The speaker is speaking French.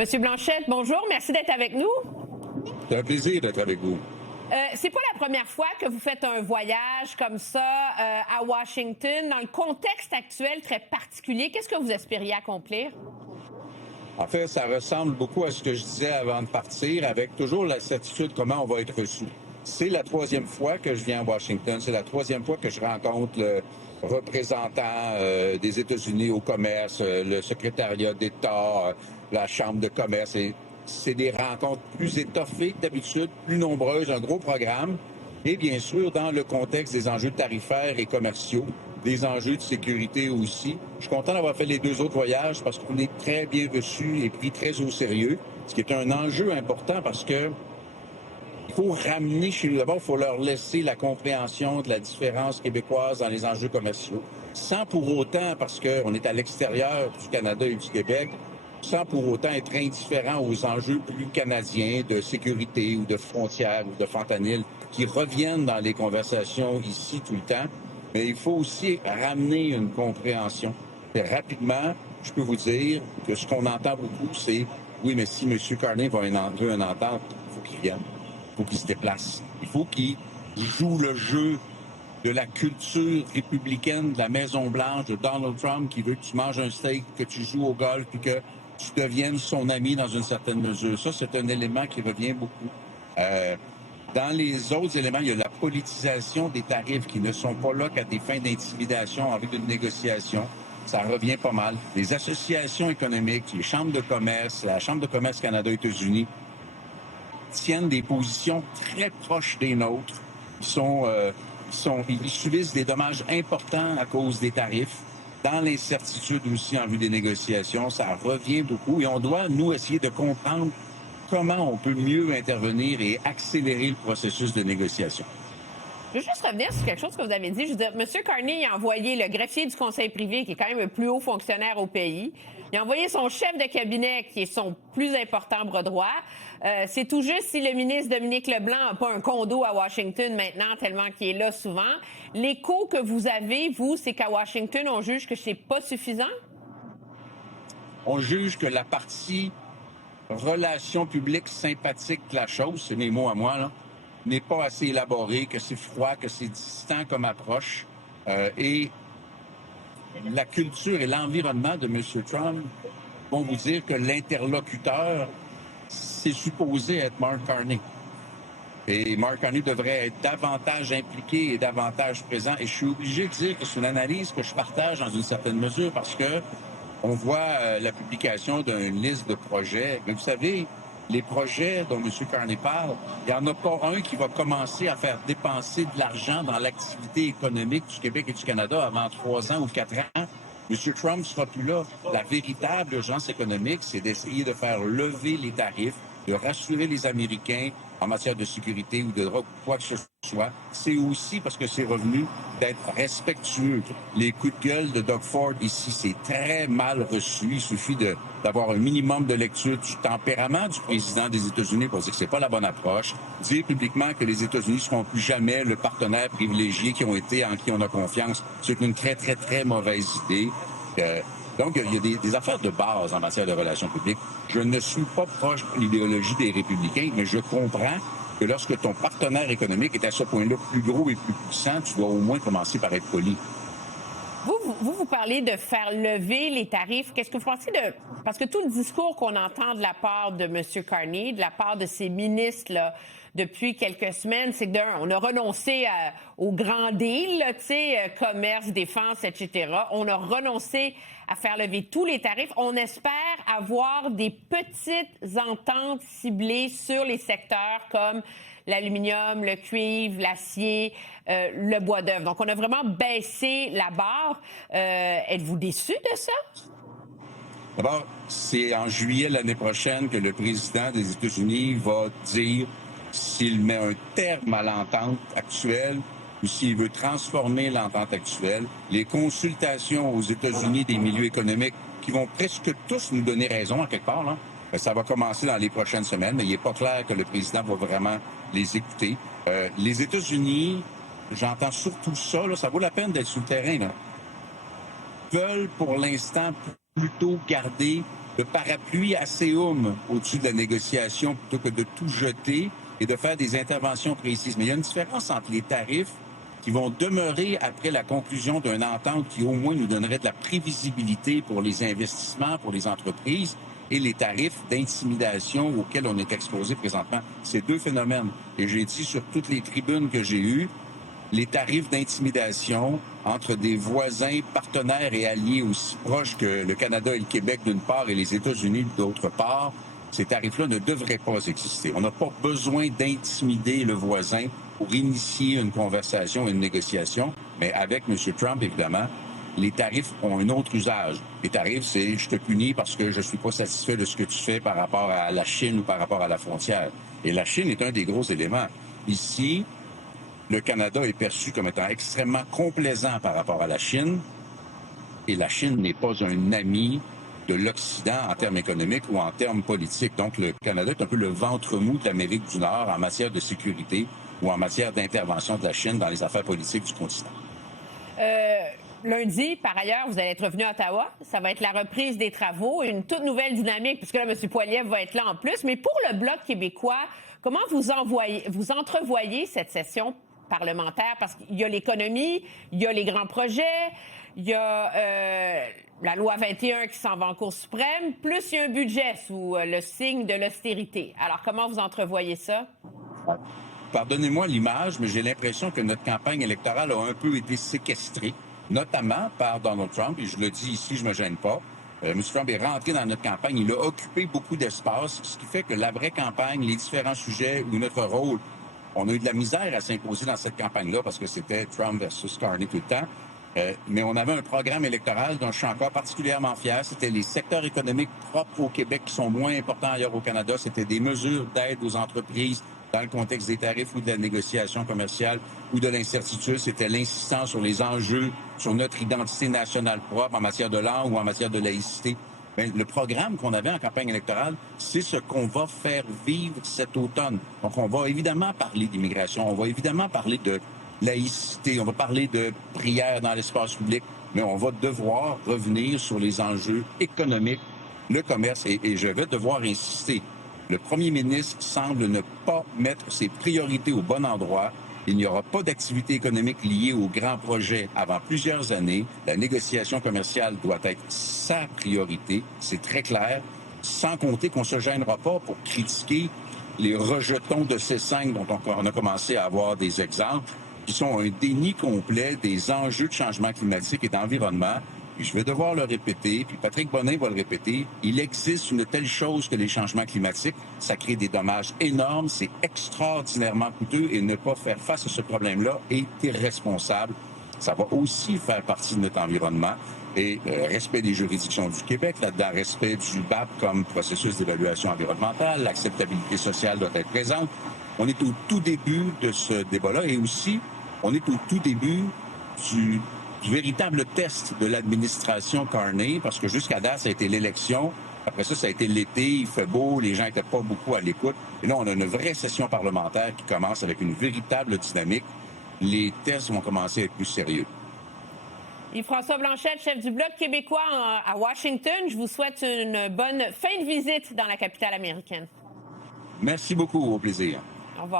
Monsieur Blanchette, bonjour. Merci d'être avec nous. C'est un plaisir d'être avec vous. C'est pas la première fois que vous faites un voyage comme ça à Washington. Dans le contexte actuel très particulier, qu'est-ce que vous espériez accomplir? En fait, ça ressemble beaucoup à ce que je disais avant de partir, avec toujours la certitude comment on va être reçu. C'est la troisième fois que je viens à Washington. C'est la troisième fois que je rencontre le représentant des États-Unis au commerce, le secrétariat d'État, la Chambre de commerce. Et c'est des rencontres plus étoffées que d'habitude, plus nombreuses, un gros programme. Et bien sûr, dans le contexte des enjeux tarifaires et commerciaux, des enjeux de sécurité aussi. Je suis content d'avoir fait les deux autres voyages parce qu'on est très bien reçus et pris très au sérieux, ce qui est un enjeu important parce que il faut ramener chez nous. D'abord, il faut leur laisser la compréhension de la différence québécoise dans les enjeux commerciaux, sans pour autant, parce qu'on est à l'extérieur du Canada et du Québec, sans pour autant être indifférent aux enjeux plus canadiens de sécurité ou de frontières ou de fentanyl qui reviennent dans les conversations ici tout le temps. Mais il faut aussi ramener une compréhension. Et rapidement, je peux vous dire que ce qu'on entend beaucoup, c'est « Oui, mais si M. Carney veut une entente, il faut qu'il vienne. Il faut qu'il se déplace. Il faut qu'il joue le jeu de la culture républicaine de la Maison-Blanche, de Donald Trump, qui veut que tu manges un steak, que tu joues au golf, puis que tu deviennes son ami dans une certaine mesure. » Ça, c'est un élément qui revient beaucoup. Dans les autres éléments, il y a la politisation des tarifs qui ne sont pas là qu'à des fins d'intimidation en vue d'une négociation. Ça revient pas mal. Les associations économiques, les chambres de commerce, la Chambre de commerce Canada-États-Unis tiennent des positions très proches des nôtres. Ils subissent des dommages importants à cause des tarifs. Dans l'incertitude aussi en vue des négociations, ça revient beaucoup et on doit, nous, essayer de comprendre comment on peut mieux intervenir et accélérer le processus de négociation. Je veux juste revenir sur quelque chose que vous avez dit. Je veux dire, M. Carney a envoyé le greffier du conseil privé, qui est quand même le plus haut fonctionnaire au pays. Il a envoyé son chef de cabinet, qui est son plus important bras droit. C'est tout juste si le ministre Dominique Leblanc n'a pas un condo à Washington maintenant, tellement qu'il est là souvent. L'écho que vous avez, vous, c'est qu'à Washington, on juge que c'est pas suffisant? On juge que la partie relation publique sympathique de la chose, c'est mes mots à moi, là, n'est pas assez élaboré, que c'est froid, que c'est distant comme approche. Et la culture et l'environnement de M. Trump vont vous dire que l'interlocuteur, c'est supposé être Mark Carney. Et Mark Carney devrait être davantage impliqué et davantage présent. Et je suis obligé de dire que c'est une analyse que je partage dans une certaine mesure parce que on voit la publication d'une liste de projets. Mais vous savez, les projets dont M. Carney parle, il n'y en a pas un qui va commencer à faire dépenser de l'argent dans l'activité économique du Québec et du Canada avant 3 ans ou 4 ans. M. Trump sera plus là. La véritable urgence économique, c'est d'essayer de faire lever les tarifs, de rassurer les Américains en matière de sécurité ou de drogue, quoi que ce soit. C'est aussi, parce que c'est revenu, d'être respectueux. Les coups de gueule de Doug Ford ici, c'est très mal reçu. Il suffit d'avoir un minimum de lecture du tempérament du président des États-Unis pour dire que c'est pas la bonne approche. Dire publiquement que les États-Unis ne seront plus jamais le partenaire privilégié qui ont été, en qui on a confiance, c'est une très, très, très mauvaise idée. Donc, il y a des affaires de base en matière de relations publiques. Je ne suis pas proche de l'idéologie des républicains, mais je comprends que lorsque ton partenaire économique est à ce point-là plus gros et plus puissant, tu dois au moins commencer par être poli. Vous parlez de faire lever les tarifs. Qu'est-ce que vous pensez de... Parce que tout le discours qu'on entend de la part de M. Carney, de la part de ses ministres, là, depuis quelques semaines, c'est que on a renoncé au grand deal, tu sais, commerce, défense, etc. On a renoncé à faire lever tous les tarifs. On espère avoir des petites ententes ciblées sur les secteurs comme l'aluminium, le cuivre, l'acier, le bois d'œuvre. Donc, on a vraiment baissé la barre. Êtes-vous déçu de ça? D'abord, c'est en juillet l'année prochaine que le président des États-Unis va dire s'il met un terme à l'entente actuelle ou s'il veut transformer l'entente actuelle. Les consultations aux États-Unis des milieux économiques qui vont presque tous nous donner raison, à quelque part, là, ça va commencer dans les prochaines semaines, mais il n'est pas clair que le président va vraiment les écouter. Les États-Unis, j'entends surtout ça, là, ça vaut la peine d'être sur le terrain, là, veulent pour l'instant plutôt garder le parapluie ASEUM au-dessus de la négociation plutôt que de tout jeter et de faire des interventions précises. Mais il y a une différence entre les tarifs qui vont demeurer après la conclusion d'une entente qui au moins nous donnerait de la prévisibilité pour les investissements, pour les entreprises, et les tarifs d'intimidation auxquels on est exposé présentement. C'est deux phénomènes. Et j'ai dit sur toutes les tribunes que j'ai eues, les tarifs d'intimidation entre des voisins, partenaires et alliés aussi proches que le Canada et le Québec d'une part et les États-Unis d'autre part, ces tarifs-là ne devraient pas exister. On n'a pas besoin d'intimider le voisin pour initier une conversation et une négociation, mais avec M. Trump, évidemment, les tarifs ont un autre usage. Les tarifs, c'est je te punis parce que je ne suis pas satisfait de ce que tu fais par rapport à la Chine ou par rapport à la frontière. Et la Chine est un des gros éléments. Ici, le Canada est perçu comme étant extrêmement complaisant par rapport à la Chine, et la Chine n'est pas un ami de l'Occident en termes économiques ou en termes politiques. Donc, le Canada est un peu le ventre mou de l'Amérique du Nord en matière de sécurité ou en matière d'intervention de la Chine dans les affaires politiques du continent. Lundi, par ailleurs, vous allez être revenu à Ottawa. Ça va être la reprise des travaux, une toute nouvelle dynamique, puisque là, M. Poilievre va être là en plus. Mais pour le Bloc québécois, comment vous entrevoyez cette session parlementaire? Parce qu'il y a l'économie, il y a les grands projets, il y a la loi 21 qui s'en va en Cour suprême, plus il y a un budget sous le signe de l'austérité. Alors, comment vous entrevoyez ça? Pardonnez-moi l'image, mais j'ai l'impression que notre campagne électorale a un peu été séquestrée, notamment par Donald Trump, et je le dis ici, je ne me gêne pas. M. Trump est rentré dans notre campagne, il a occupé beaucoup d'espace, ce qui fait que la vraie campagne, les différents sujets ou notre rôle, on a eu de la misère à s'imposer dans cette campagne-là parce que c'était Trump versus Carney tout le temps. Mais on avait un programme électoral dont je suis encore particulièrement fier. C'était les secteurs économiques propres au Québec qui sont moins importants ailleurs au Canada. C'était des mesures d'aide aux entreprises dans le contexte des tarifs ou de la négociation commerciale ou de l'incertitude. C'était l'insistance sur les enjeux, sur notre identité nationale propre en matière de langue ou en matière de laïcité. Bien, le programme qu'on avait en campagne électorale, c'est ce qu'on va faire vivre cet automne. Donc, on va évidemment parler d'immigration, on va évidemment parler de laïcité, on va parler de prière dans l'espace public, mais on va devoir revenir sur les enjeux économiques, le commerce, et je vais devoir insister. Le premier ministre semble ne pas mettre ses priorités au bon endroit. Il n'y aura pas d'activité économique liée aux grands projets avant plusieurs années. La négociation commerciale doit être sa priorité, c'est très clair, sans compter qu'on ne se gênera pas pour critiquer les rejetons de C5 dont on a commencé à avoir des exemples, qui sont un déni complet des enjeux de changement climatique et d'environnement. Puis je vais devoir le répéter, puis Patrick Bonin va le répéter, il existe une telle chose que les changements climatiques, ça crée des dommages énormes, c'est extraordinairement coûteux et ne pas faire face à ce problème-là est irresponsable. Ça va aussi faire partie de notre environnement et respect des juridictions du Québec, là-dedans, respect du BAP comme processus d'évaluation environnementale, l'acceptabilité sociale doit être présente. On est au tout début de ce débat-là et aussi, on est au tout début du véritable test de l'administration Carney, parce que jusqu'à date, ça a été l'élection. Après ça, ça a été l'été, il fait beau, les gens n'étaient pas beaucoup à l'écoute. Et là, on a une vraie session parlementaire qui commence avec une véritable dynamique. Les tests vont commencer à être plus sérieux. Yves-François Blanchet, chef du Bloc québécois à Washington, je vous souhaite une bonne fin de visite dans la capitale américaine. Merci beaucoup, au plaisir. Au revoir.